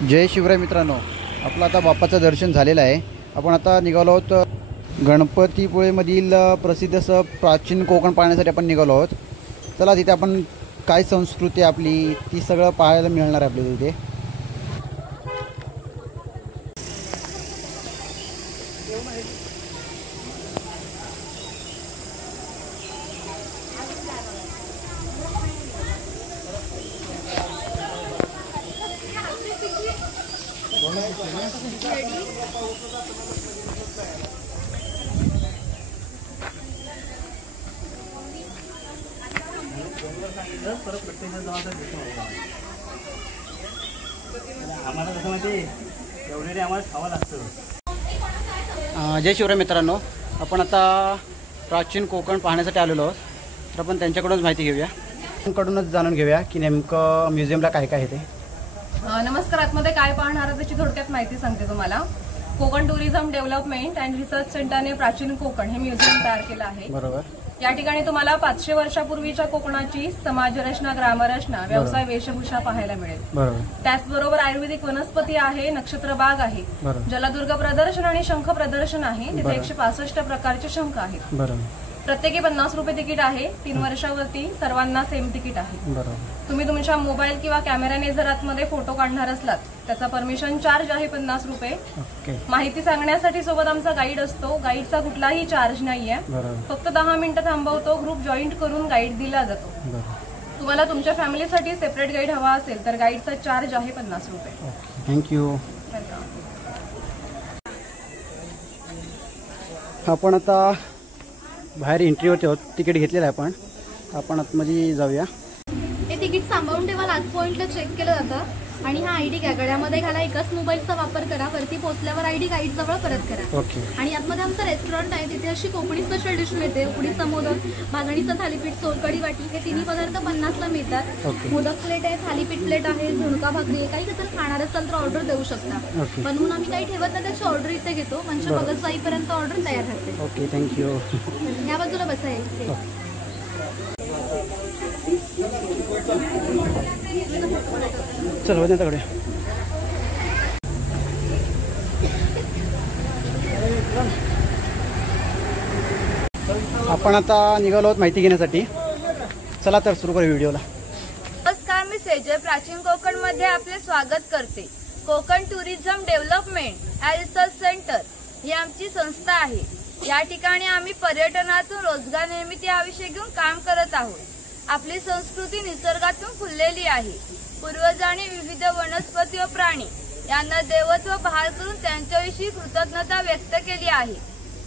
जय शिवराय मित्रांनो, आपलं आता बाप्पाचं दर्शन झालेलं आहे। आपण आता निघालो आहोत गणपतीपुळेमधील प्रसिद्ध असं प्राचीन कोकण पाहण्यासाठी आपण निघालो आहोत। चला तिथे आपण काय संस्कृती आपली ती सगळं पाहायला मिळणार आहे आपल्याला तिथे। जय शिवराय मित्रांनो, आपण आता प्राचीन कोकण पाहण्यासाठी आलेलो आहोत। तर आपण त्यांच्याकडूनच माहिती घेऊया, त्यांच्याकडूनच जाणून घेऊया की नेमकं म्युझियमला काय काय आहे ते। नमस्कार, आतमध्ये काय पाहणार त्याची थोडक्यात माहिती सांगते तुम्हाला। Konkan tourism development and research सेंटरने प्राचीन कोकण हे म्युझियम तयार केलं आहे। बरोबर। या ठिकाणी तुम्हाला 500 वर्षापूर्वीच्या कोकणाची समाजरचना, ग्रामरचना, व्यवसाय, वेशभूषा पाहायला मिळेल। बरोबर। त्याचबरोबर आयुर्वेदिक वनस्पती आहे, नक्षत्र बाग आहे, जलदुर्ग प्रदर्शन आणि शंख प्रदर्शन आहे। तिथे 165 प्रकारचे शंख आहेत। बरोबर। प्रत्येकी 50 रुपये तिकीट आहे। 3 वर्षावरती सर्वांना सेम तिकीट आहे। बरोबर। तुम्ही तुमच्या मोबाईल किंवा कॅमेऱ्याने जर आतमध्ये फोटो काढणार असलात त्याचा परमिशन चार्ज आहे 50 रुपये। माहिती सांगण्यासाठी सोबत आमचा गाईड असतो। गाईडचा कुठलाही चार्ज नाहीये, फक्त 10 मिनिटं थांबवतो, ग्रुप जॉईंट करून गाईड दिला जातो। तुम्हाला तुमच्या फॅमिलीसाठी सेपरेट गाईड हवा असेल तर गाईडचा चार्ज आहे 50 रुपये। थँक्यू। आपण आता बाहेर एंट्रीवरती आहोत, तिकीट घेतलेलं आहे आपण आतमध्ये जाऊया। हे तिकीट सांभाळून ठेवा, लास्ट पॉइंटला चेक केलं जातं आणि हा आयडी घ्या, गळ्यामध्ये घाला, एकाच मोबाईलचा वापर करा, वरती पोहोचल्यावर आयडी गाईड जवळ परत करा। आणि आतमध्ये आमचं रेस्टॉरंट आहे, तिथे अशी कोकणी स्पेशल डिश मिळते, उकडीचा मोदक, भाजणीचं थालीपीठ, सोलकढी वाटी, हे तिन्ही पदार्थ 50 ला मिळतात। मोदक प्लेट आहे, थालीपीठ प्लेट आहे, झुणका भाकरी आहे, काही जर खाणार असाल तर ऑर्डर देऊ शकता। बनवून आम्ही काही ठेवत नाही, त्याची ऑर्डर इथे घेतो, म्हणजे बघत जाईपर्यंत ऑर्डर तयार राहते। Okay, thank you. या बाजूला बसायचं। चल त्याकडे आपण आता निघालो आहोत माहिती घेण्यासाठी। चला तर सुरू करूया व्हिडिओला। नमस्कार, मी सेजल प्राचीन कोकण मध्ये आपले स्वागत करते। Konkan tourism development and research centre ही आमची संस्था आहे। या ठिकाणी आम्ही पर्यटनातून रोजगार निर्मिती हा विषय घेऊन काम करत आहोत। आपली संस्कृती निसर्गातून फुललेली आहे। पूर्वजांनी विविध वनस्पती व प्राणी यांना देवत्व बहाल करून त्यांच्याविषयी कृतज्ञता व्यक्त केली आहे।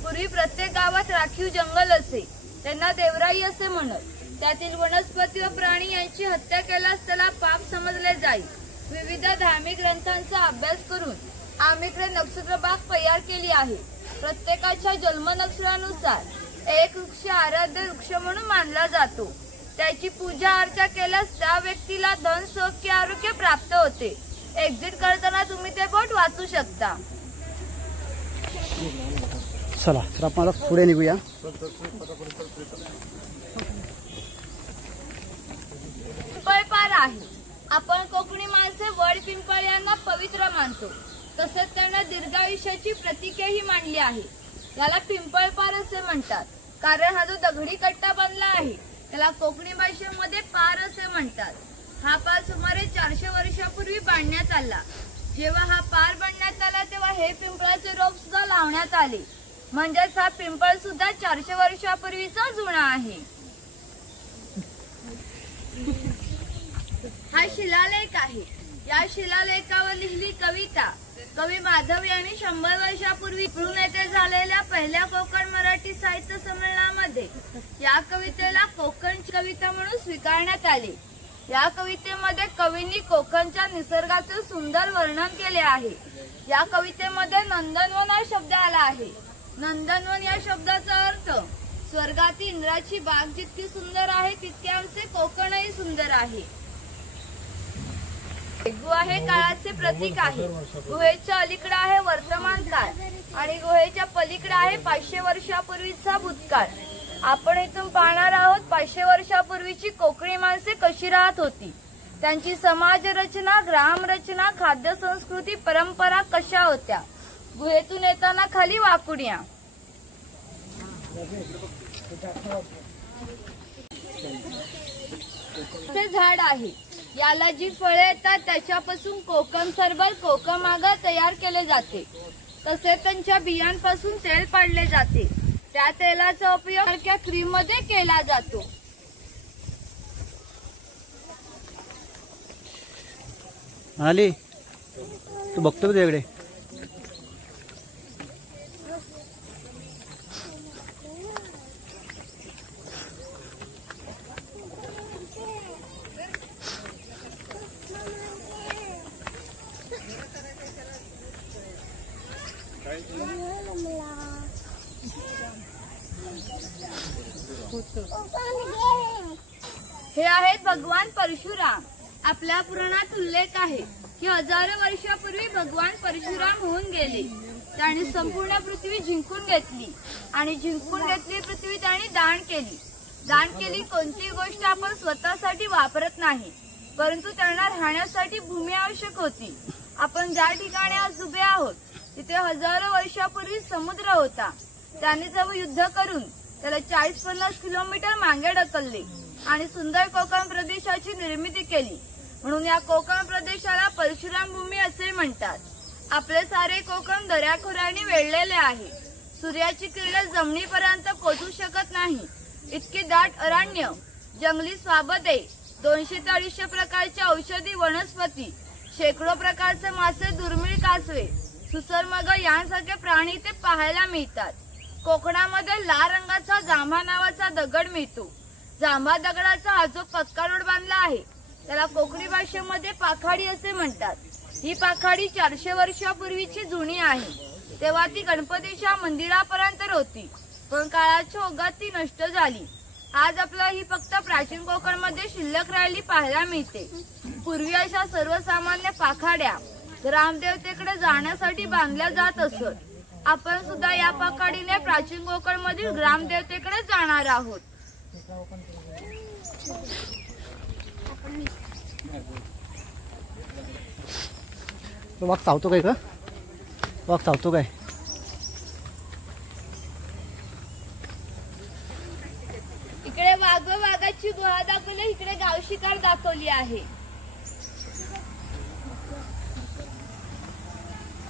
पूर्वी प्रत्येक गावात राखीव जंगल असे, त्यांना देवराई असे म्हणत। त्यातील वनस्पती व प्राणी यांची हत्या केल्यास त्याला पाप समजले जाईल। विविध धार्मिक ग्रंथांचा अभ्यास करून आम्ही इकडे नक्षत्र बाग तयार केली आहे। प्रत्येकाच्या जन्म नक्षत्रानुसार एक वृक्ष आराध्य वृक्ष म्हणून मानला जातो। त्याची पूजा अर्चा केल्यास त्या व्यक्तीला धन, सौख्य, आरोग्य प्राप्त होते। एक्झिट करताना तुम्ही ते बोट वाचू शकता। चला तर आपण पुढे निघूया। पिंपळपार आहे। आपण कोकणी माणसे वड, पिंपळ यांना पवित्र मानतो, तसेच त्यांना दीर्घायुष्याची प्रतीकही मानली आहे। याला पिंपळपार असे म्हणतात, कारण हा जो दगडी कट्टा बांधला आहे त्याला कोकणी भाषेमध्ये पार असे म्हणतात। हा पार सुमारे 400 वर्षापूर्वी बांधण्यात आला। जेव्हा हा पार बांधण्यात आला तेव्हा हे पिंपळाचे रोप सुद्धा लावण्यात आले, म्हणजेच हा पिंपळ सुद्धा 400 वर्षापूर्वीचा जुना आहे। हा शिलालेख आहे। या शिलालेखावर लिहिली कविता कवी माधव यांनी 100 वर्षापूर्वी चिपळूण येथे झालेल्या पहिल्या कोकण मराठी साहित्य संमेलनामध्ये या कवितेला कोकणची कविता म्हणून स्वीकारण्यात आले। या कवितेमध्ये कवींनी कोकणच्या निसर्गाचे सुंदर वर्णन केले आहे। या कवितेमध्ये नंदनवन हा शब्द आला आहे। नंदनवन या शब्दाचा अर्थ स्वर्गातील इंद्राची बाग जितकी सुंदर आहे तितके आमचे कोकणही सुंदर आहे। गुहा हे काळाचे प्रतीक आहे। गुहेच्या अलीकडे आहे वर्तमान काळ आणि गुहेच्या पलीकडे आहे 500 वर्षापूर्वीचा भूतकाळ। आपण इथून पाहणार आहोत 500 वर्षापूर्वीची कोकणी माणसे कशी राहत होती। त्यांची समाज रचना, ग्राम रचना, खाद्य संस्कृती, परंपरा कशा होत्या. गुहेतून येताना खाली वाकुड्या. ते झाड आहे, याला जी फळे येतात त्याच्यापासून कोकम सरबत, कोकम आगर तयार केले जाते. तसेच त्यांच्या बियांपासून तेल पाडले जाते. त्या तेलाचा उपयोग क्रीम मध्ये केला जातो. आली तू बघतो तुझ्याकडे. हे आहेत भगवान परशुराम. आपल्या पुराणात उल्लेख आहे की हजारो वर्षापूर्वी भगवान परशुराम होऊन गेले. त्यांनी संपूर्ण पृथ्वी जिंकून घेतली आणि जिंकून घेतली पृथ्वी त्यांनी दान केली. दान केली कोणती गोष्ट आपण स्वतःसाठी वापरत नाही, परंतु त्यांना राहण्यासाठी भूमी आवश्यक होती. आपण ज्या ठिकाणी आज उभे आहोत तिथे हजारो वर्षापूर्वी समुद्र होता. त्यांनी जेव्हा युद्ध करून त्याला 40-50 किलोमीटर मागे ढकलले आणि सुंदर कोकण प्रदेशाची निर्मिती केली. म्हणून या कोकण प्रदेशाला परशुराम भूमी असे म्हणतात. आपले सारे कोकण दऱ्याखोऱ्याने वेढलेले आहे. सूर्याची किरण जमिनीपर्यंत पोहोचू शकत नाही. इतकी दाट अरण्य, जंगली स्वाबदे, 200 ते 250 प्रकारच्या औषधी वनस्पती, शेकडो प्रकारचे मासे, दुर्मिळ कासवे, सुसरमग यांसारखे प्राणी इथे पाहायला मिळतात. कोकणामध्ये लाल रंगाचा जांभा नावाचा दगड मिळतो. जांभा दगडाचा हा जो पक्का रोड बांधला आहे त्याला कोकणी भाषेमध्ये पाखाडी असे म्हणतात. ही पाखाडी 400 वर्षापूर्वीची जुनी आहे. तेव्हा ती गणपतीच्या मंदिरापर्यंत होती, पण काळाच्या ओघात ती नष्ट झाली. आज आपल्याला ही फक्त प्राचीन कोकणमध्ये शिल्लक राहिली पाहायला मिळते. पूर्वी अशा सर्वसामान्य पाखाड्या ग्रामदेवतेकडे जाण्यासाठी बांधल्या जात असत. आपण सुद्धा या पाखाडीने प्राचीन कोकणमधील ग्रामदेवतेकडे जाणार आहोत. वाघ चावतो काय का? वाघ चावतो काय? इकडे वाघ व वाघाची गुहा दाखवली, इकडे गाव शिकार दाखवली आहे.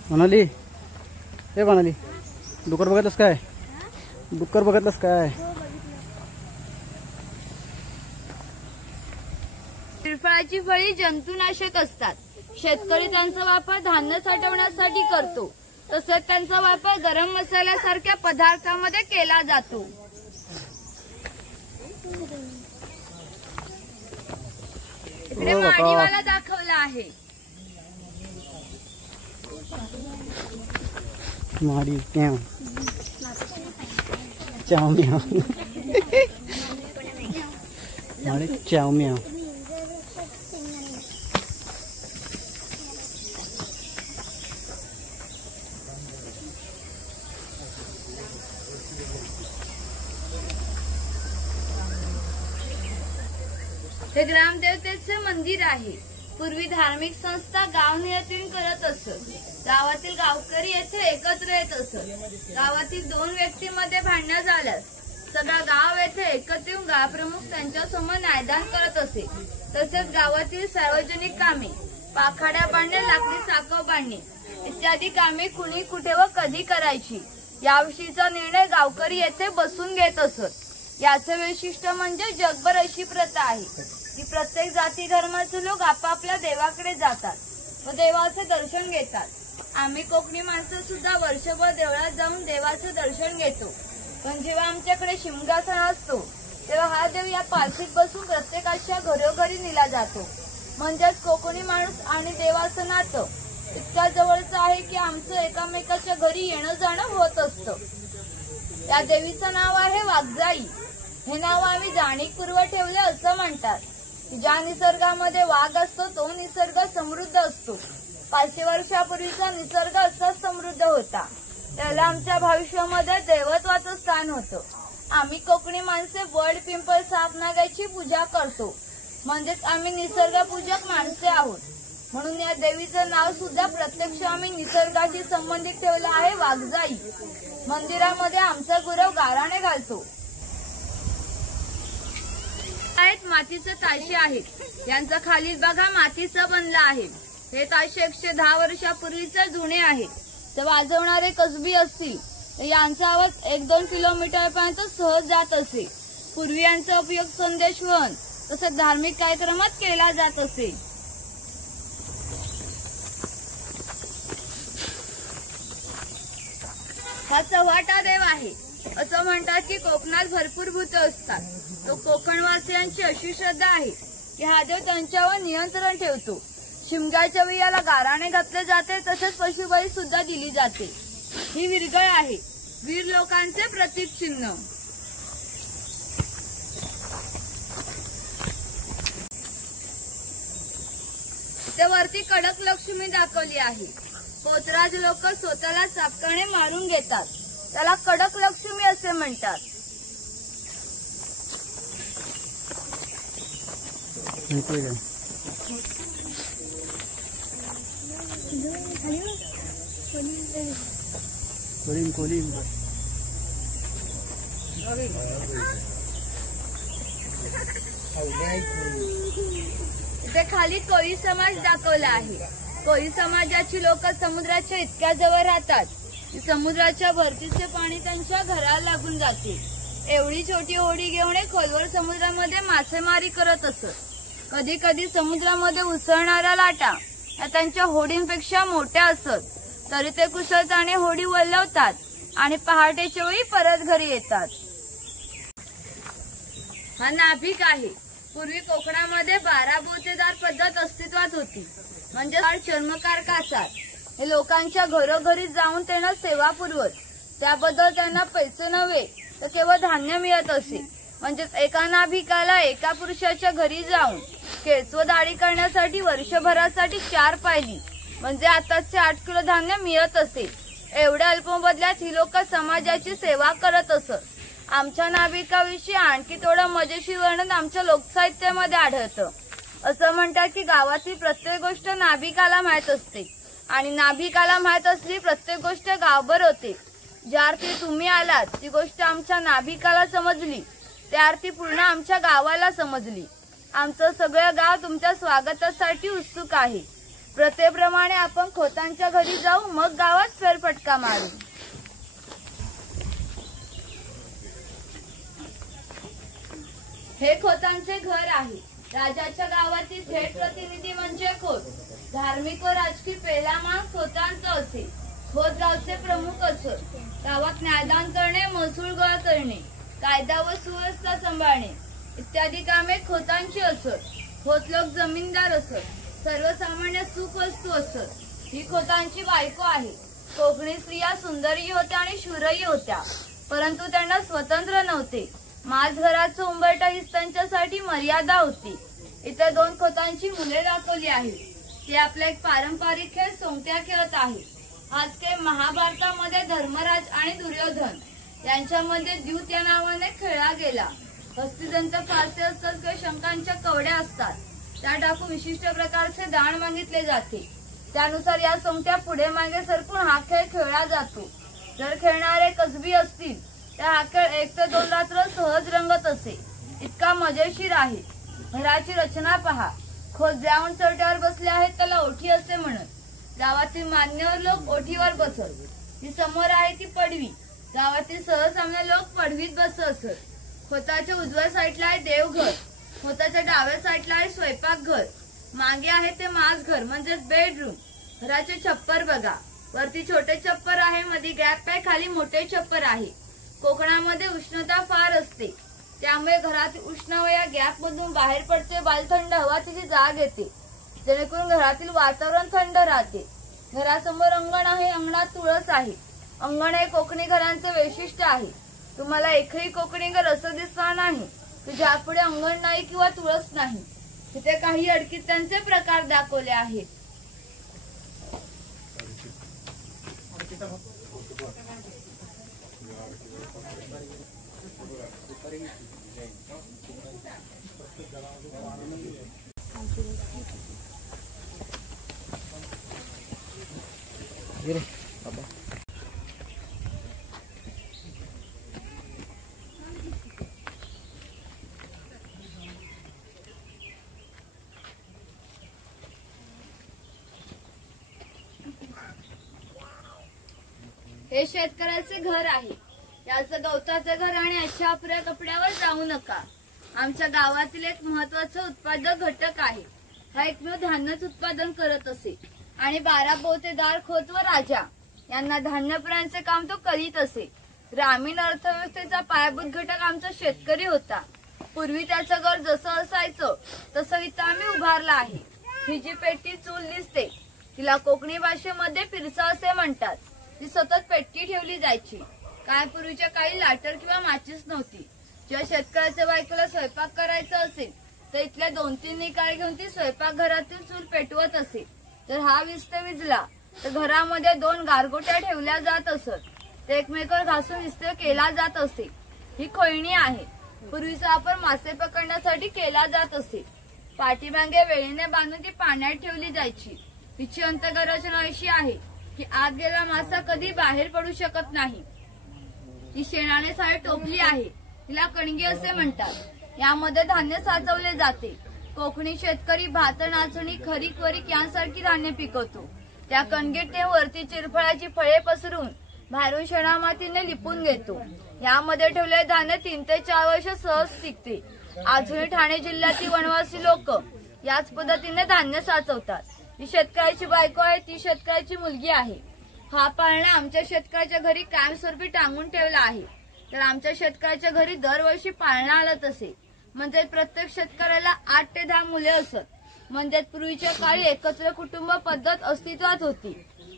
म्हणाली हे म्हणाली डुक्कर बघतलंस काय? डुक्कर बघतलंस काय? श्रीफळाची फळी जंतुनाशक असतात. शेतकरी त्यांचा वापर धान्य साठवण्यासाठी करतो. तसंच त्यांचा वापर गरम मसाल्यासारख्या पदार्थांमध्ये केला जातो. इकडे माडीवाला दाखवला आहे. माडी क्या चावम्या माडी चावम्या. हे ग्रामदेवतेचे मंदिर आहे. पूर्वी धार्मिक संस्था गाव नियंत्रण करत असत. गावातील गावकरी येथे एकत्र येत असत. गावातील 2 व्यक्तींमध्ये भांडण झाल्यास सगळा गाव येथे एकत्र येऊन गावप्रमुख त्यांच्या समोर न्यायदान करत असे. तसेच गावातील सार्वजनिक कामे, पाखाड्या बांधणे, लाकडी साकव बांधणे इत्यादी कामे कुणी कुठे व कधी करायची याविषयीचा निर्णय गावकरी येथे बसून घेत असत. याचे वैशिष्ट्य म्हणजे जगभर अशी प्रथा आहे की प्रत्येक जाती धर्माचे लोक आपापल्या देवाकडे जातात व देवाचे दर्शन घेतात. आम्ही कोकणी माणसं सुद्धा वर्षभर देवळात जाऊन देवाचे दर्शन घेतो. पण जेव्हा आमच्याकडे शिमगा सण असतो तेव्हा हा देव या पालखीत बसून प्रत्येकाच्या घरोघरी नेला जातो. म्हणजेच कोकणी माणूस आणि देवाचं नातं इतक्या जवळचं आहे की आमचं एकामेकाच्या घरी येणं जाणं होत असतं. या देवीचं नाव आहे वाघजाई. हे नाव आम्ही जाणीवपूर्वक ठेवले असं म्हणतात. ज्या निसर्गामध्ये वाघ असतो तो निसर्ग समृद्ध असतो. 500 वर्षापूर्वीचा निसर्ग असाच समृद्ध होता. त्याला आमच्या भविष्यामध्ये दैवत्वाचं स्थान होतं. आम्ही कोकणी माणसे वड, पिंपळ, साप, नागाची पूजा करतो. म्हणजेच आम्ही निसर्गपूजक माणसे आहोत. म्हणून या देवीचं नाव सुद्धा प्रत्यक्ष आम्ही निसर्गाशी संबंधित ठेवलं आहे, वाघजाई. मंदिरामध्ये आमचा गुरव गाराणे घालतो. आहेत मातीचे ताशे आहेत. यांचा खाली बघा मातीचं बनलं आहे. हे ताशे 110 वर्षापूर्वीचे जुने आहेत. तर वाजवणारे कसबी असतील तर यांचा आवाज 1-2 किलोमीटर पर्यंत सहज जात असे. पूर्वी यांचा उपयोग संदेश वहन तसेच धार्मिक कार्यक्रमात केला जात असे. हा चव्हाटा देव आहे. असं म्हणतात की कोकणात भरपूर भूत असतात. तो कोकणवासियांची अशी श्रद्धा आहे की हा देव त्यांच्यावर नियंत्रण ठेवतो. शिमग्याच्या वेळी याला गाराणे घातले जाते, तसेच पशुबळी सुद्धा दिली जाते. ही विरगळ आहे, वीर लोकांचे प्रतीक चिन्ह. ते वरती कडक लक्ष्मी दाखवली आहे. पोतराज लोक स्वतःला चापकाने मारून घेतात, त्याला कडक लक्ष्मी असे म्हणतात. इथे खाली कोळी समाज दाखवला आहे. कोळी समाजाची लोक समुद्राच्या इतक्या जवळ राहतात की समुद्राच्या भरतीचे पाणी त्यांच्या घराला लागून जाते. एवढी छोटी होडी घेऊन खोलवर समुद्रामध्ये मासेमारी करत असत. कधी कधी समुद्रामध्ये उसळणाऱ्या लाटा या त्यांच्या होडींपेक्षा मोठ्या असत, तरी ते कुशलताने होडी वल्लवतात आणि पहाटेच्या वेळी परत घरी येतात. हा नाभिक आहे. पूर्वी कोकणामध्ये 12 बोतेदार पद्धत अस्तित्वात होती. म्हणजे चर्मकार कासार हे लोकांच्या घरोघरी जाऊन त्यांना सेवा पुरवत. त्याबद्दल त्यांना पैसे नव्हे तर केवळ धान्य मिळत असे. म्हणजेच एका नाभिकाला एका पुरुषाच्या घरी जाऊन केळसव दाढी करण्यासाठी वर्षभरासाठी 4 पायली म्हणजे आताचे 8 किलो धान्य मिळत असे. एवढ्या अल्प बदल्यात ही लोक समाजाची सेवा करत असत. आमच्या नाभिकाविषयी आणखी थोडं मजेशीर वर्णन आमच्या लोकसाहित्यामध्ये आढळतं. असं म्हणतात की गावातील प्रत्येक गोष्ट नाभिकाला माहीत असते आणि नाभिकाला माहीत असली प्रत्येक गोष्ट गावभर होते. ज्या अर्थी तुम्ही आलात ती गोष्ट आमच्या नाभिकाला समजली, त्या अर्थी पूर्ण आमच्या गावाला समजली. आमचं सगळं गाव तुमच्या स्वागतासाठी उत्सुक आहे. प्रथेप्रमाणे आपण खोतांच्या घरी जाऊ, मग गावात फेरफटका मारू. हे खोतांचे घर आहे. राजाच्या गावातील थेट प्रतिनिधी म्हणजे खोत. धार्मिक व राजकीय पेलामान खोतांचा असे. खोत गावचे प्रमुख असत. गावात न्यायदान करणे, महसूल गोळा करणे, कायदा व सुव्यवस्था सांभाळणे इत्यादी कामे खोतांची असत. खोत लोक जमीनदार असत. सर्वसामान्य सुख वस्तू असत. ही खोतांची बायको आहे. कोकणी स्त्रिया सुंदरही होत्या आणि शूरही होत्या, परंतु त्यांना स्वतंत्र नव्हते. माझ घराचं उंबरठा हीच त्यांच्यासाठी मर्यादा होती. इथे 2 खोतांची मुले दाखवली आहेत. ते आपला एक पारंपरिक खेळ सोंगट्या खेळत आहेत. आज खेळ महाभारतामध्ये धर्मराज आणि दुर्योधन यांच्यामध्ये द्यूत या नावाने खेळला गेला. हस्तिदंत फारसे असतात किंवा शंखांच्या कवड्या असतात. त्या टाकून विशिष्ट प्रकारचे दाण मागितले जाते. त्यानुसार या सोंगट्या पुढे मागे सरकून हा खेळ खेळला जातो. जर खेळणारे कसबी असतील तर हा खेळ 1 ते 2 रात्र सहज रंगत असे. इतका मजेशीर आहे. घराची रचना पहा. खोत ज्याहून चौट्यावर बसले आहेत त्याला ओठी असे म्हणत. गावातील मान्यवर लोक ओठीवर बसत. ही समोर आहे ती पडवी. गावातील सर्वसामान्य लोक पडवीत बसत असत. खोताच्या उजव्या साईडला आहे देवघर. खोताच्या डाव्या साईडला आहे स्वयंपाकघर. मागे आहे ते माजघर म्हणजेच बेडरूम. घराचे छप्पर बघा. वरती छोटे छप्पर आहे, मध्ये गॅप आहे, खाली मोठे छप्पर आहे. कोकणामध्ये उष्णता फार असते, त्यामुळे घरात उष्ण व या गॅप मधून बाहेर पडते बालथंड हवा तिची जाग येते, जेणेकरून घरातील वातावरण थंड राहते. घरासमोर अंगण आहे. अंगणात तुळस आहे. अंगण हे कोकणी घरांचे वैशिष्ट्य आहे. तुम्हाला एकही कोकणी घर असं दिसणार नाही की ज्यापुढे अंगण नाही किंवा तुळस नाही. तिथे काही अडकित्यांचे प्रकार दाखवले आहेत. ये रे बाबा. हे शेतकऱ्याचे घर आहे. याचं गवताचं घर आणि अशा अपुऱ्या कपड्यावर जाऊ नका. आमच्या गावातील एक महत्वाचा उत्पादक घटक आहे. हा एकमेव धान्यच उत्पादन करत असे आणि 12 पोतेदार खोत व राजा यांना धान्यपुऱ्यांचे काम तो करीत असे. ग्रामीण अर्थव्यवस्थेचा पायाभूत घटक आमचा शेतकरी होता. पूर्वी त्याचं घर जसं असायचं तसं इथं आम्ही उभारलं आहे. ही जी पेटी चूल दिसते तिला कोकणी भाषेमध्ये पिरसा असे म्हणतात. ती सतत पेटी ठेवली जायची. काय पूर्वीच्या काळी लाटर किंवा माचीस नव्हती. जेव्हा शेतकऱ्याच्या बायकोला स्वयंपाक करायचा असेल तर इथल्या 2-3 निकाल घेऊन ती स्वयंपाकघरातील चूल पेटवत असे. तर हा विस्ते विजला तर घरामध्ये 2 गारगोट्या ठेवल्या जात असत. ते एकमेकावर घासून विस्ते केला जात असे. ही खोयणी आहे. पूर्वीचा वापर मासे पकडण्यासाठी केला जात असे. पाठीमागे वेळीने बांधून ती पाण्यात ठेवली जायची. तिची अंतर्गरचना अशी आहे की आत गेला मासा कधी बाहेर पडू शकत नाही. ती शेणाने सारी टोपली आहे. तिला कणगी असे म्हणतात. यामध्ये धान्य साचवले जाते. कोकणी शेतकरी भात, नाचणी, खरीक, वरीक यांसारखी धान्य पिकवतो. त्या कणगीत ते वरती चिरफळाची फळे पसरून बाहेरून शेणामातीने लिपून घेतो. यामध्ये ठेवलेले धान्य 3 ते 4 वर्ष सहज टिकते. अजूनही ठाणे जिल्ह्यातील वनवासी लोक याच पद्धतीने धान्य साचवतात. ही शेतकऱ्याची बायको आहे. ती शेतकऱ्याची मुलगी आहे. हा पाळणा आमच्या शेतकऱ्याच्या घरी कायमस्वरूपी टांगून ठेवला आहे. तर आमच्या शेतकऱ्याच्या घरी दरवर्षी पाळणा आलत असे. म्हणजे प्रत्येक शेतकऱ्याला 8 ते 10 मुले असत. म्हणजे पूर्वीच्या काळी एकत्र कुटुंब पद्धत अस्तित्वात होती.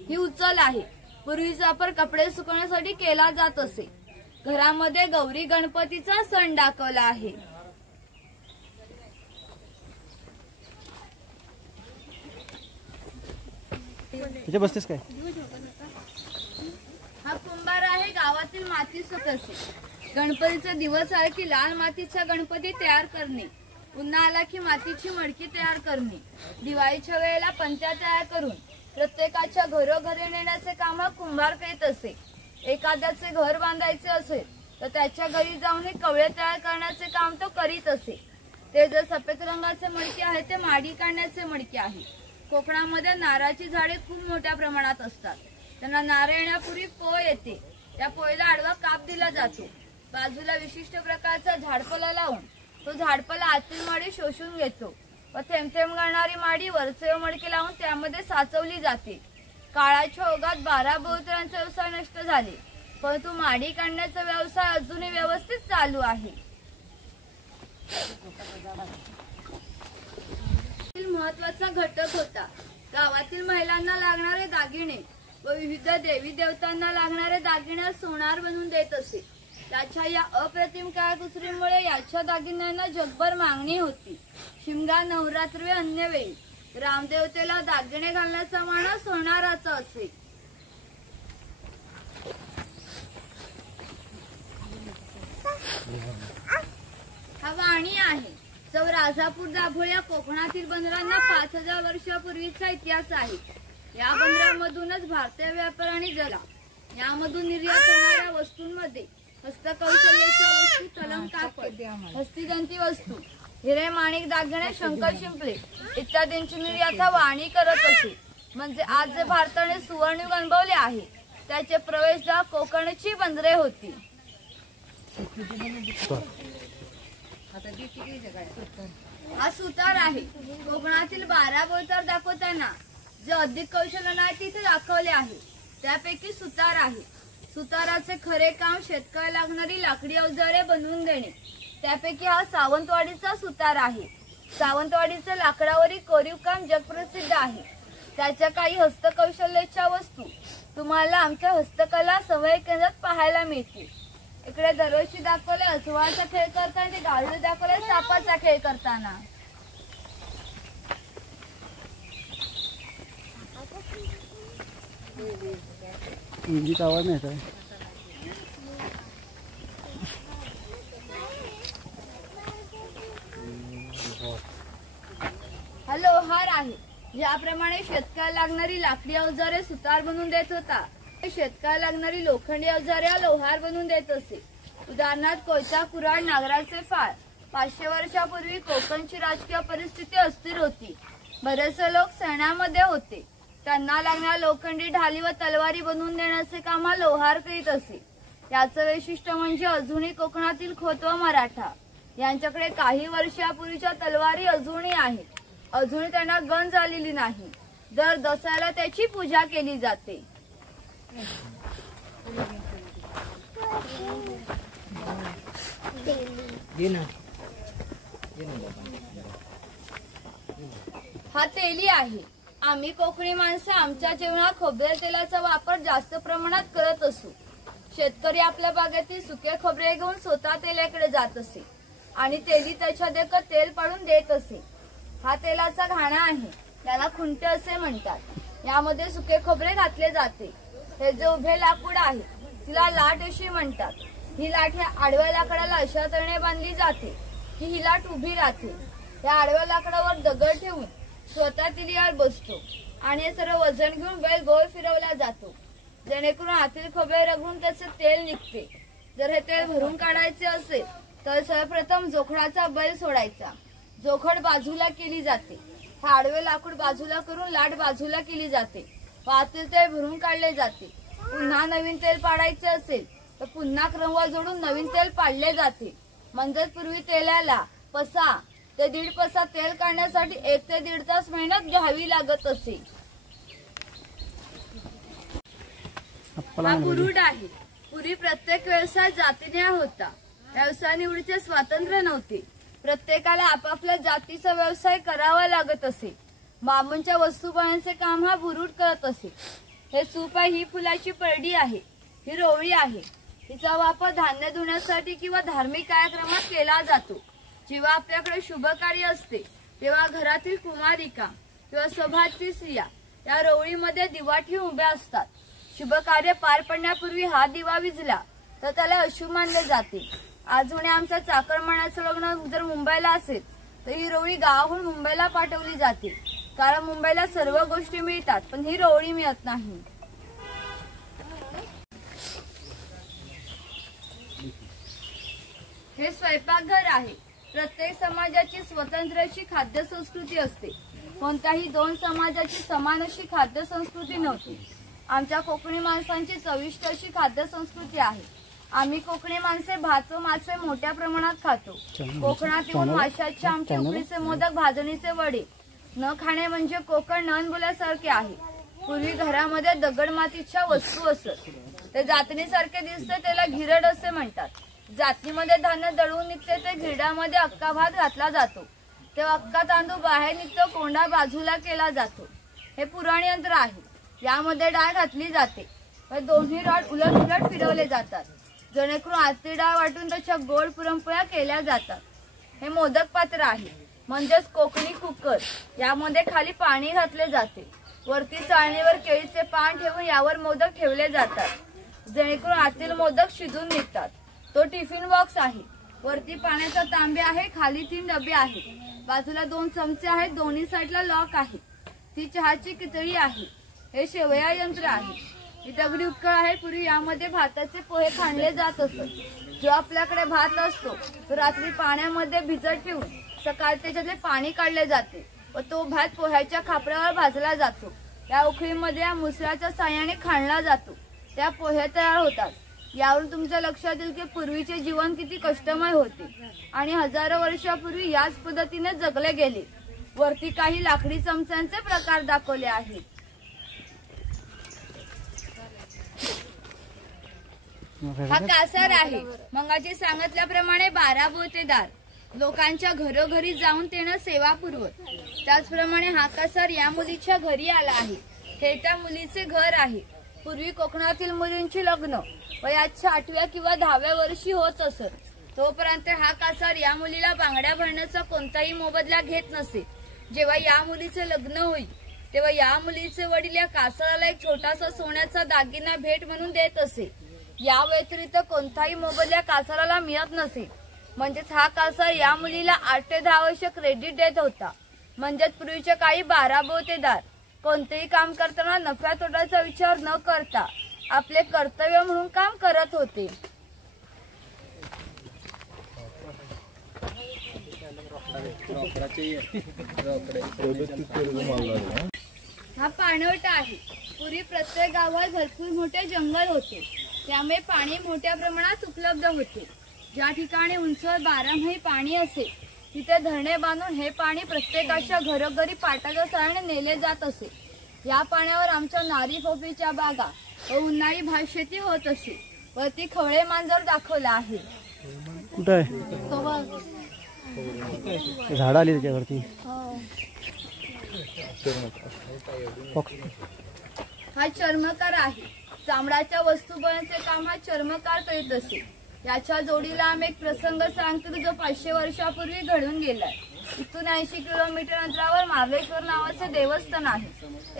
ही उचल आहे. पूर्वीचा वापर कपडे सुकवण्यासाठी केला जात असे. घरामध्ये गौरी गणपतीचा सण दाखवला आहे. तिथे बसतेस काय? हा कुंभार आहे. गावातील माती सुकसे. गणपतीचा दिवस आला की लाल मातीचा गणपती तयार करणे. पुन्हा आला की मातीची मडकी तयार करणे. दिवाळीच्या वेळेला पंत्या तयार करून प्रत्येकाच्या घरोघरी नेण्याचे काम हा कुंभार करीत असे. एखाद्याचे घर बांधायचे असेल तर त्याच्या घरी जाऊन कवळे तयार करण्याचे काम तो करीत असे. ते जे सफेद रंगाचे मडके आहे ते माडी काढण्याचे मडके आहे. कोकणामध्ये नारळाची झाडे खूप मोठ्या प्रमाणात असतात. त्यांना नारळ येण्यापूर्वी पोळ येते. त्या पोळीला आडवा काप दिला जातो. बाजूला विशिष्ट प्रकारचा झाडपला लावून तो झाडपला आतील माडी शोषून घेतो व थेंब थेंब गळणारी माडी वरचे मडके लावून त्यामध्ये साचवली जाते. काळाच्या ओघात 12 बोलतरांचे व्यवसाय नष्ट झाले, परंतु माडी काढण्याचा व्यवसाय अजूनही व्यवस्थित चालू आहे. महत्वाचा घटक होता. गावातील महिलांना लागणारे दागिने व विविध देवी देवतांना लागणारे दागिने सोनार बनवून देत असे. त्याच्या या अप्रतिम काळकुसरीमुळे याच्या दागिन्यांना जगभर मागणी होती. शिमगा, नवरात्री व अन्य वेळी ग्रामदेवतेला दागिने घालण्याचा मान सोनाराचा असे. हा वाणी आहे. जो राजापूर दाभोळ या कोकणातील बंदरांना 5000 वर्षापूर्वीचा इतिहास आहे. या बंदरांमधूनच भारतीय व्यापार आणि जला यामधून निर्यात होणाऱ्या वस्तूंमध्ये हस्तकौशल्याच्या वस्तू, तलम कापड, हस्तिदंती वस्तू, हिरे, माणिक, दागिने, शंकर शिंपले इत्यादींची निर्यात हा वाणी करत असे. म्हणजे आज जे भारताने सुवर्णयुग अनुभवले आहे त्याचे प्रवेशद्वार कोकणची बंदरे होती. हा सुतार आहे. कोकणातील 12 बोलतार दाखवताना जे अधिक कौशल्य नाही तिथे दाखवले आहे त्यापैकी सुतार आहे. सुताराचे खरे काम शेतकऱ्याला लागणारी लाकडी अवजारे बनवून देणे. त्यापैकी हा सावंतवाडीचा सुतार आहे. सावंतवाडीचे लाकडावरील कोरीव काम जगप्रसिद्ध आहे. त्याच्या काही हस्तकौशल्याच्या वस्तू तुम्हाला आमच्या हस्तकला संवेद केंद्रात पाहायला मिळतील. इकडे दरवर्षी दाखवले अस्वळाचा खेळ करताना, ते गाळून दाखवले सापाचा खेळ करताना. इंजिनचा आवाज नाही काय? आहे. ज्याप्रमाणे शेतकऱ्याला लागणारी लाकडी अवजारे सुतार बनवून देत होता, शेतकऱ्याला लागणारी लोखंडी अवजारे लोहार बनवून देत असे. उदाहरणार्थ कोयता, कुऱ्हाड, नांगराचे फाळ. 500 वर्षापूर्वी कोकणची राजकीय परिस्थिती अस्थिर होती. बरेचसे लोक सैन्यामध्ये होते. त्यांना लागणाऱ्या लोखंडी ढाली व तलवारी बनवून देण्याचे काम हा लोहार करीत असे. याचं वैशिष्ट्य म्हणजे अजूनही कोकणातील खोत व मराठा यांच्याकडे काही वर्षापूर्वीच्या तलवारी अजूनही आहेत. अजूनही त्यांना गंज आलेली नाही. दर दसऱ्याला त्याची पूजा केली जाते. हा तेली आहे. आम्ही कोकणी माणसं आमच्या जेवणात खोबऱ्या तेलाचा वापर जास्त प्रमाणात करत असू. शेतकरी आपल्या बागेतील सुके खोबरे घेऊन स्वतः तेलाकडे जात असे आणि तेली त्याच्या देखत तेल पाडून देत असे. हा तेलाचा घाणा आहे. याला खुंट असे म्हणतात. यामध्ये सुके खोबरे घातले जाते. हे जे उभे लाकूड आहे तिला लाट अशी म्हणतात. ही लाट ह्या आडव्या लाकडाला अशा तऱ्हेने बांधली जाते की ही लाट उभी राहते. या आडव्या लाकडावर दगड ठेवून स्वतः तिलीवर बसतो आणि हे सर्व वजन घेऊन बैल गोल फिरवला जातो, जेणेकरून आतील खोबरे रगडून त्याचे तेल निघते. जर हे तेल भरून काढायचे असेल तर सर्वप्रथम जोखडाचा बैल सोडायचा. जोखड बाजूला केली जाते. हा आडवे लाकूड बाजूला करून लाट बाजूला केली जाते व आतील तेल भरून काढले जाते. पुन्हा नवीन तेल पाडायचे असेल तर पुन्हा क्रमवार जोडून नवीन तेल पाडले जाते. म्हणजेच पूर्वी तेलाला पसा ते 1.5 पसा तेल काढण्यासाठी 1 ते 1.5 तास मेहनत घ्यावी लागत असे. हा बुरुड आहे. पूर्वी प्रत्येक व्यवसाय जातीने होता. व्यवसाय निवडीचे स्वातंत्र्य नव्हते. प्रत्येकाला आपापल्या जातीचा व्यवसाय करावा लागत असे. बांबूच्या वस्तू बनवण्याचे काम हा बुरुड करत असे. हे सूप आहे. ही फुलाची परडी आहे. ही रोवळी आहे. हिचा वापर धान्य धुण्यासाठी किंवा धार्मिक कार्यक्रमात केला जातो. जेव्हा आपल्याकडे शुभ कार्य असते तेव्हा घरातील कुमारिका किंवा सभातील स्त्रिया या रोवळीमध्ये दिवा ठेवून उभ्या असतात. शुभ कार्य पार पडण्यापूर्वी हा दिवा विझला तर त्याला अशुभ मानले जाते. अजूनही आमच्या चाकरमानाचं लग्न जर मुंबईला असेल तर ही रोवळी गावाहून मुंबईला पाठवली जाते, कारण मुंबईला सर्व गोष्टी मिळतात पण ही रोवळी मिळत नाही. हे स्वयंपाकघर आहे. प्रत्येक समाजाची स्वतंत्र अशी खाद्य संस्कृती असते. कोणत्याही 2 समाजाची समान अशी खाद्य संस्कृती नव्हती. आमच्या कोकणी माणसांची चविष्ट अशी खाद्य संस्कृती आहे. आम्ही कोकणी माणसे भात व मासे मोठ्या प्रमाणात खातो. कोकणात येऊन माशाचे आमचे उकडीचे मोदक, भाजणीचे वडे न खाणे म्हणजे कोकण न बोलल्यासारखे आहे. पूर्वी घरामध्ये दगड मातीच्या वस्तू असत. ते जातणीसारखे दिसते, त्याला घिरड असे म्हणतात. जातनीमध्ये धान्य दळून निघते ते घिरडामध्ये अक्का भात घातला जातो. तेव्हा अक्का तांदूळ बाहेर निघतो, कोंडा बाजूला केला जातो. हे पुराण यंत्र आहे. यामध्ये डाळ घातली जाते व दोन्ही रॉड उलट उलट फिरवले जातात, जेणेकरून आतली डाळ वाटून त्याच्या गोड पुरणपोळ्या केल्या जातात. हे मोदक पात्र आहे, म्हणजेच कोकणी कुकर. यामध्ये खाली पाणी घातले जाते. वरती चाळणीवर केळीचे पान ठेवून यावर मोदक ठेवले जातात, जेणेकरून आतील मोदक शिजून निघतात. तो टिफिन बॉक्स आहे. वरती पाण्याचा तांबे आहे, खाली 3 डबे आहेत. बाजूला 2 चमचे आहेत, दोन्ही साईडला लॉक आहे. ती चहाची कितळी आहे. हे शेवया यंत्र आहे. ही दगडी उकळ आहे. पूर्वी यामध्ये भाताचे पोहे खांडले जात असत. जो आपल्याकडे भात असतो तो रात्री पाण्यामध्ये भिजत ठेवून सकाळी त्याच्यातले पाणी काढले जाते व तो भात पोह्याच्या खापरावर भाजला जातो. या उखळीमध्ये या मुसळाच्या साह्याने खांडला जातो. त्या पोहे तयार होतात. यावरून तुमच्या लक्षात येईल की पूर्वीचे जीवन किती कष्टमय होते आणि हजारो वर्षापूर्वी याच पद्धतीने जगले गेले. वरती काही लाकडी चमच्यांचे प्रकार दाखवले आहेत. हा कासार आहे. मंगाची सांगितल्याप्रमाणे 12 बोतेदार लोकांच्या घरोघरी जाऊन त्यानं सेवा पुरवत. त्याचप्रमाणे हा कासार या मुलीच्या घरी आला आहे. हे त्या मुलीचे घर आहे. पूर्वी कोकणातील मुलींची लग्न वयाच्या 8व्या किंवा 10व्या वर्षी होत असत. तोपर्यंत हा कासार या मुलीला बांगड्या भरण्याचा कोणताही मोबदला घेत नसे. जेव्हा या मुलीचे लग्न होईल तेव्हा या मुलीचे वडील या कासाराला एक छोटासा सोन्याचा दागिना भेट म्हणून देत असे. या व्यतिरिक्त कोणताही मोबदला कासाराला मिळत नसे. म्हणजेच हा कासार या मुलीला 8 ते 10 वर्ष क्रेडिट देत होता. म्हणजेच पूर्वीच्या काळी 12 बोतेदार कोणतेही काम करताना नफ्या तोट्याचा विचार न करता आपले कर्तव्य म्हणून काम करत होते. हा पाणवठा आहे. पूर्वी प्रत्येक गावात भरपूर मोठे जंगल होते, त्यामुळे पाणी मोठ्या प्रमाणात उपलब्ध होते. ज्या ठिकाणी उंचवर 12 महिने पाणी असे तिथे धरणे बांधून हे पाणी प्रत्येकाच्या घरोघरी पाटाच्या सहाय्याने नेले जात असे. या पाण्यावर आमच्या नारी पोफळीच्या बागा व उन्हाळी भातशेती होत असे. वरती खवळे मांजर दाखवला आहे. कुठं आहे? झाड आली त्याच्यावरती. हा चर्मकार आहे. चामड्याच्या वस्तू बनवण्याचे काम हा चर्मकार करीत असे. याच्या जोडीला आम्ही एक प्रसंग सांगतो जो 500 वर्षापूर्वी घडून गेलाय. इथून 80 किलोमीटर अंतरावर मार्लेश्वर नावाचे देवस्थान आहे.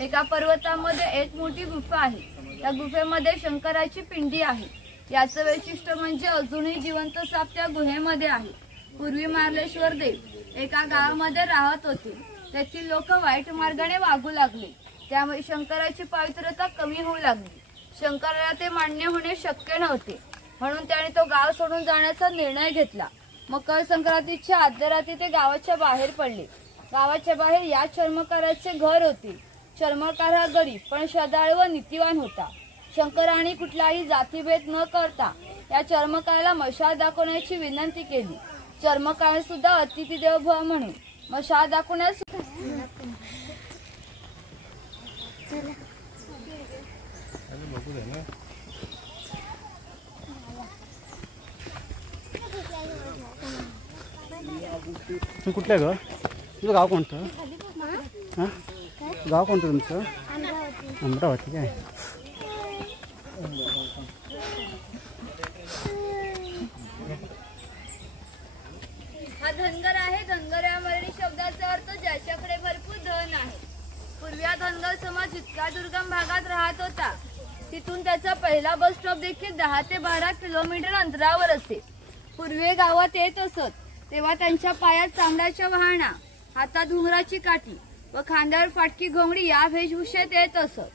एका पर्वतामध्ये एक मोठी गुफा आहे. त्या गुफेमध्ये शंकराची पिंडी आहे. याचं वैशिष्ट्य म्हणजे अजूनही जिवंत साप त्या गुहेमध्ये आहे. पूर्वी मार्लेश्वर देव एका गावामध्ये राहत होते. तेथील लोक वाईट मार्गाने वागू लागले, त्यामुळे शंकराची पवित्रता कमी होऊ लागली. शंकराला ते मान्य होणे शक्य नव्हते, म्हणून त्याने तो गाव सोडून जाण्याचा निर्णय घेतला. मकर संक्रांतीच्या आदल्या रात्री ते गावाच्या बाहेर पडले. गावाच्या बाहेर या चर्मकाराचे घर होते. चर्मकार हा गरीब पण श्रद्धाळू व नीतिवान होता. शंकराने कुठलाही जातीभेद न करता या चर्मकाराला मशाल दाखवण्याची विनंती केली. चर्मकार सुद्धा अतिथी देवो भव म्हणून मशाल दाखवण्यास तू कुठल्या ग? तुझं गाव कोणतं? हां, गाव कोणतं तुमचं? अमरावती. काय हा धनगर आहे. धनगर या मराठी शब्दाचा अर्थ ज्याच्याकडे भरपूर धन आहे. पूर्वी हा धनगर समाज इतक्या दुर्गम भागात राहत होता, तिथून त्याचा पहिला बस स्टॉप देखील 10 ते 12 किलोमीटर अंतरावर असे. पूर्वी गावात येत असत तेव्हा त्यांच्या पायात चामड्याच्या वहाणा, हातात घुंगराची काठी व खांद्यावर फाटकी घोंगडी या वेशभूषेत येत असत.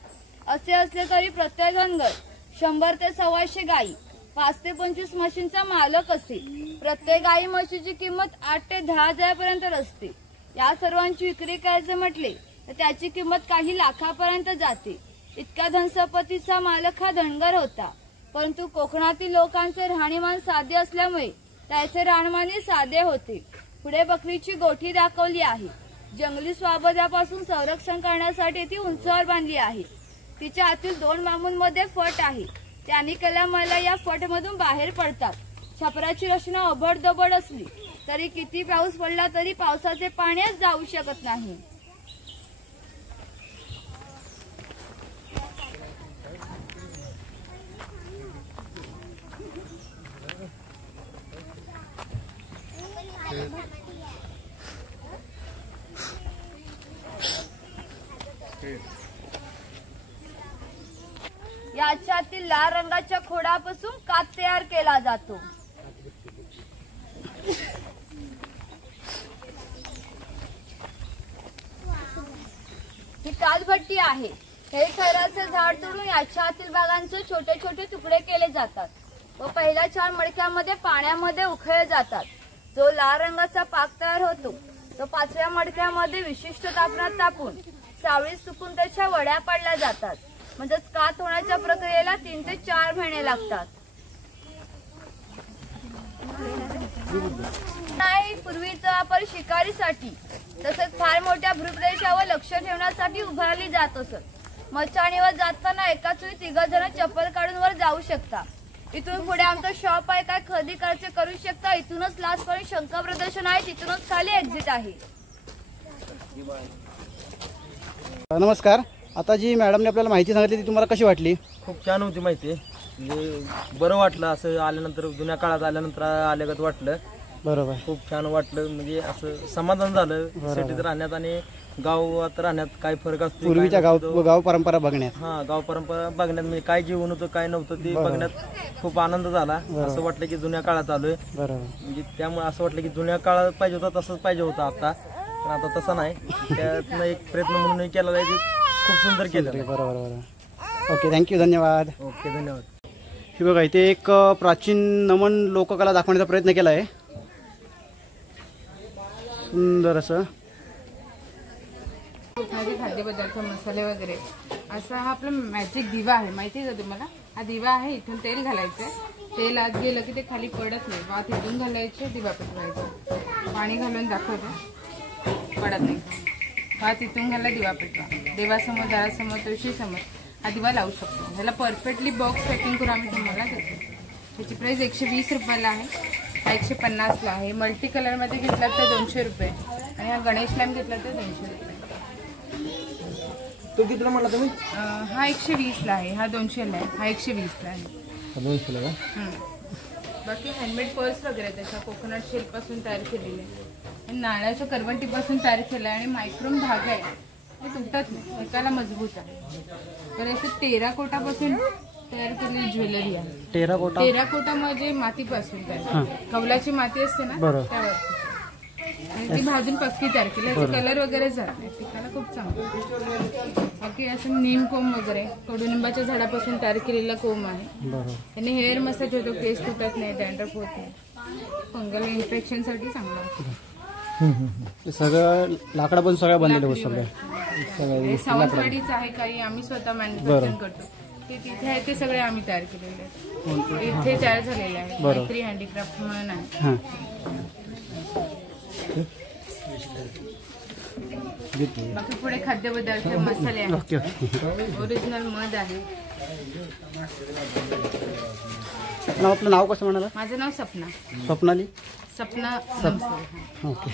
असे असले तरी प्रत्येक धनगर 100 ते 125 गायी, 5 ते 25 म्हशींचा मालक असे. प्रत्येक गायी म्हशीची किंमत 8 ते 10 हजारापर्यंत असते. या सर्वांची विक्री करायचं म्हटले तर त्याची किंमत काही लाखापर्यंत जाते. इतक्या धनसंपत्तीचा मालक हा धनगर होता. परंतु कोकणातील लोकांचे राहणीमान साधे असल्यामुळे त्याचे राहणीमानही साधे होते. पुढे बकरीची गोठी दाखवली आहे. जंगली स्वाबद्यापासून संरक्षण करण्यासाठी ती उंचावर बांधली आहे. तिच्या आतील 2 बांबूंमध्ये फट आहे. त्यांनी केल्यामुळे या फटमधून बाहेर पडतात. छपराची रचना ओबडधोबड असली तरी किती पाऊस पडला तरी पावसाचे पाणीच जाऊ शकत नाही. याच्यातील लाल रंगाच्या खोडापासून कात तयार केला जातो. ही कालभट्टी आहे. हे खैराचे झाड तोडून याच्या आतील भागांचे छोटे छोटे तुकडे केले जातात व पहिल्या 4 मडक्यामध्ये पाण्यामध्ये उकळले जातात. जो लाल रंगाचा पाक तयार होतो तो 5व्या मडक्यामध्ये विशिष्ट तापमानात तापून सावळीत सुकून त्याच्या वड्या पाडल्या जातात. म्हणजेच कात होण्याच्या प्रक्रियेला 3 ते 4 महिने लागतात. नाही, पूर्वीचा वापर शिकारीसाठी तसेच फार मोठ्या भूप्रदेशावर लक्ष ठेवण्यासाठी उभारली जात असत. मचाणीवर जाताना एकाच वेळी 3 जण चप्पल काढून वर जाऊ शकता. इथून पुढे आमचं शॉप आहे, काय खरेदी करायचे करू शकता. इथूनच लास्ट पर्यंत शंकर प्रदर्शन आहे, तिथूनच खाली एक्झिट आहे. नमस्कार. आता जी मॅडमने आपल्याला माहिती सांगितली ती तुम्हाला कशी वाटली? खूप छान होती माहिती. म्हणजे बरं वाटलं असं आल्यानंतर, जुन्या काळात आल्यानंतर आल्यागत वाटलं. बरोबर, खूप छान वाटलं. म्हणजे असं समाधान झालं सिटीत राहण्यात आणि गावात राहण्यात काय फरक असतो. पूर्वीच्या गाव परंपरा बघण्यात, हा गाव परंपरा बघण्यात, म्हणजे काय जीवन होतं काय नव्हतं ते बघण्यात खूप आनंद झाला. असं वाटलं की जुन्या काळात आलोय. बरोबर, म्हणजे त्यामुळे असं वाटलं की जुन्या काळात पाहिजे होता तसंच पाहिजे होतं आता. पण आता तसा नाही, त्यातनं एक प्रयत्न म्हणून केलेला आहे, ते खूप सुंदर केलं. बरोबर बरोबर. ओके, थँक्यू, धन्यवाद. ओके, धन्यवाद. हे बघा, इथे एक प्राचीन नमन लोककला दाखवण्याचा प्रयत्न केला आहे. सुंदर असं खाद्यपदार्थ, मसाले वगैरे असा हा आपला मॅजिक दिवा आहे. माहिती आहे का तुम्हाला? हा दिवा आहे, इथून तेल घालायचं, तेल आत गेलं की ते खाली पडत नाही. वात इथून घालायचे, दिवा पेटवायचा. पाणी घालून दाखवतो, पडत नाही. वात इथून घाला, दिवा पेटवा. देवासमोर, दारासमोर, तुळशीसमोर हा दिवा लावू शकतो. ह्याला परफेक्टली बॉक्स पॅकिंग करून आम्ही तुम्हाला देतो. त्याची प्राईस 120 रुपयाला आहे, हा 150ला आहे. मल्टी कलरमध्ये घेतला तर 200 रुपये आणि हा गणेश लॅम्प घेतला तर 200 रुपये. तो कितीला म्हणला तुम्ही? हा 120ला आहे, हा 200ला आहे, हा 120ला आहे. 200ला का? बाकी हँडमेड पर्स वगैरे त्याच्या कोकोनट शेलपासून तयार केलेले आहे, नारळाच्या करवंटीपासून तयार केलं आहे आणि मायक्रोम धागा आहे, ते तुटत नाही, एकाला मजबूत आहे. तर असं टेराकोटापासून तयार केलेली ज्वेलरी आहे. टेराकोटा म्हणजे मातीपासून तयार, कौलाची माती असते ना त्यावर, आणि ती भाजून पक्की तयार केली. कलर वगैरे जात नाही, पिकाला खूप चांगलं. बाकी असं नीम कोंब वगैरे कडुनिंबाच्या झाडापासून तयार केलेला कोंब आहे. त्याने हेअर मसाज होतो, केस तुटत नाही, डॅन्ड्रफ होत नाही, फंगल इन्फेक्शन साठी चांगलं असतं. सगळं लाकडापासून सगळं बनलेलं वस्तू हे सावंतवाडीचं आहे, काही आम्ही स्वतः मॅन्युफॅक्चरिंग करतो. ते तिथे आहे ते सगळे आम्ही तयार केलेले आहेत, इथे तयार झालेले आहे. मैत्री हँडीक्राफ्ट म्हणून आहे. बाकी पुढे खाद्यपदार्थ, मसाले आहेत, ओरिजिनल मध आहे. आपलं नाव कसं म्हणाला? माझं नाव सपना. स्वप्नाली? सपना. ओके.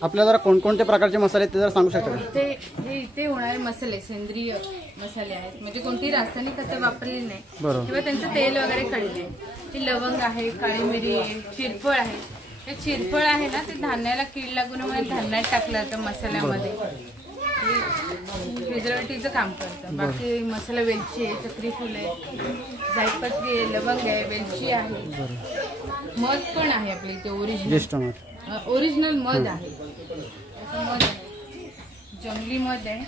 आपल्याला जरा कोणकोणत्या प्रकारचे मसाले आहेत ते जरा सांगू शकता का? इथे होणारे मसाले सेंद्रिय मसाले आहेत, म्हणजे कोणती रासायनिक खतं वापरलेली नाही किंवा त्यांचं तेल वगैरे काढले. ते लवंग आहे, काळी मिरी आहे, चिरफळ आहे. ते चिरफळ आहे ना, ते धान्याला कीड लागू नये धान्यात टाकलं जातं मसाल्यामध्ये, प्रिझर्वेटिव्हचं काम करतं. बाकी मसाला वेलची आहे, चक्री फुल आहे, जायपत्री आहे, लवंग आहे, वेलची आहे, मध पण आहे आपल्या इथे ओरिजिनल मध आहे. मध आहे, जंगली मध आहे,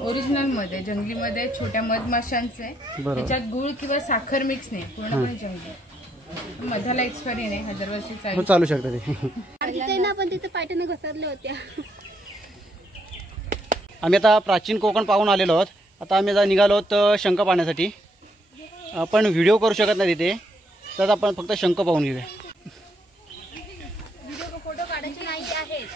ओरिजिनल मध आहे, जंगली मध आहे, छोट्या मधमाशांचं आहे. त्याच्यात गुळ किंवा साखर मिक्स नाही, पूर्णपणे जंगली. मधाला एक्सपायरी नाही, 1000 वर्षी चालू शकतं ते. आपण तिथे पायट्याने घसरल्या होत्या. आम्ही आता प्राचीन कोकण पाहून आलेलो आहोत. आता आम्ही आता निघालो आहोत शंख पाहण्यासाठी. आपण व्हिडिओ करू शकत नाही तिथे, तर आपण फक्त शंख पाहून घेऊया. फोटो काढायचे नाही आहेत.